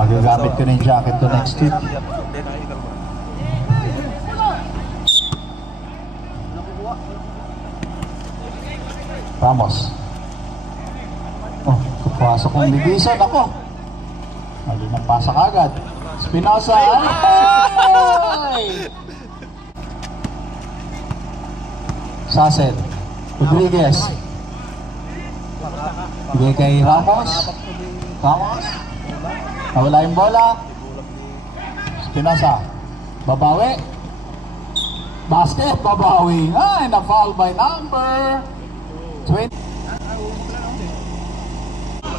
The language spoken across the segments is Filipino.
Magagamit ko na yung jacket to next week. Ramos. Oh, kapasok ng ligisan ako. Mali ng pasa kagad. Espinosa. Ay! Sasel. Rodriguez. Bigay kay Ramos. Ramos. Nawala yung bola. Espinosa. Babawi. Basket. Babawi. Ay, na-foul by number 20.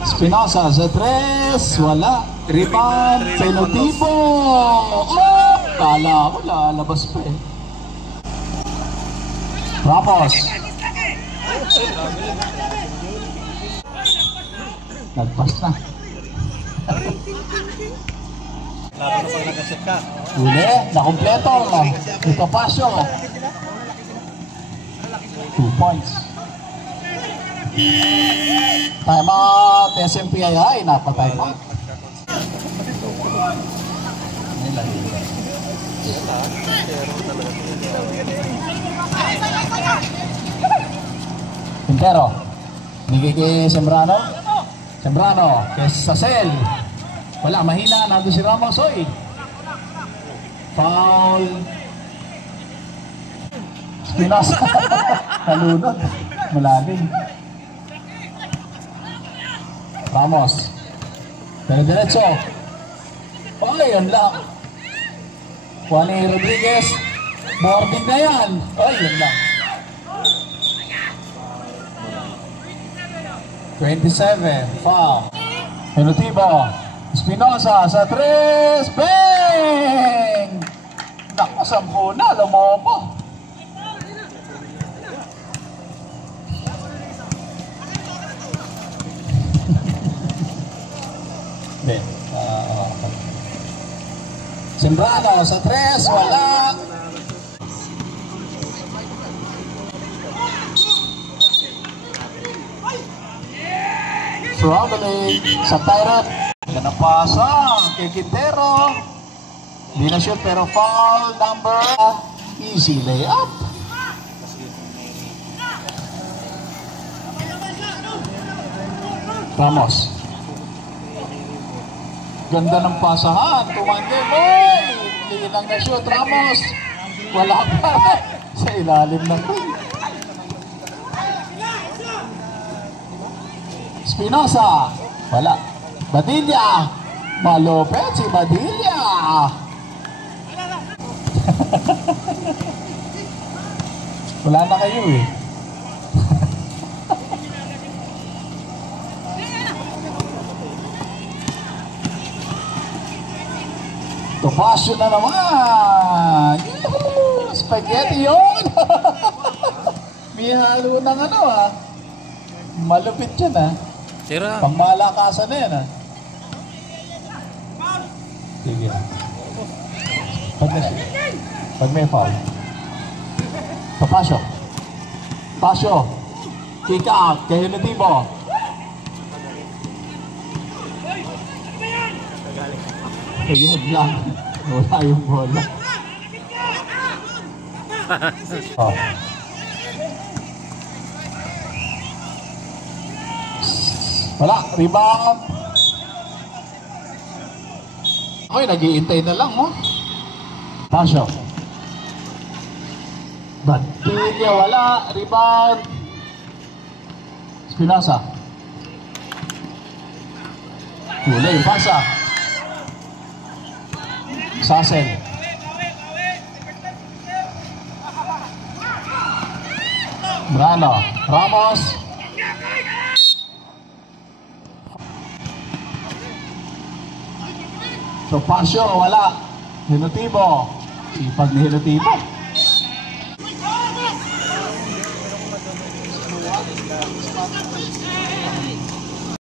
Espinosa sa 3. Wala. Rebound. Penotipo. Oh! Kala ko lalabas pa eh. Ramos. Nagpas na. Uli, nakompleto. Ito pasyo. 2 points. Time out. SMPII. Napatay mo. Quintero. Bigay kay Sembrano. Sembrano. Kay Sasel. Wala, mahina. Nandun si Ramos. Oy. Foul. Espinosa. Nalunod. Malalim. Ramos. Pero diretso. Oy, yun lang. Juani Rodriguez. Boarding na yan. Oy, yun lang. 27. Foul. Penotipo. Espinosa sa 3. Bang! Naku, 10 na. Lumobo. Ben. Sembrano sa 3. Wala. Traveling sa Tyrant. Yan ang pasa kay Quintero. Hindi na shoot pero foul number. Easy layup. Ramos. Ganda ng pasahan. Tumanggi mo. Hindi lang na shoot. Ramos. Wala pa. Sa ilalim ng ring. Espinosa. Wala. Badilla. Malupet si Badilla. Wala na kayo eh. Tupasyo na naman. Yuhuu! Spaghetti yun. May halo ng ano ha. Malupit yan ha. Tira. Pangmalakasan na yan ha. Sige. Pag may foul. Papasyo. Pasyo. Kick out. Kay Natibo. Ayun lang. Wala yung bola. Oh. Wala. Rebound. Okay, nag-iintay na lang, oh. Pasyo. Badilla, wala. Rebound. Espinosa. Wala yung pasa. Sasel. Brano. Ramos. So, Pasyo, wala. Hinotibo. Ipag ni Hinotibo.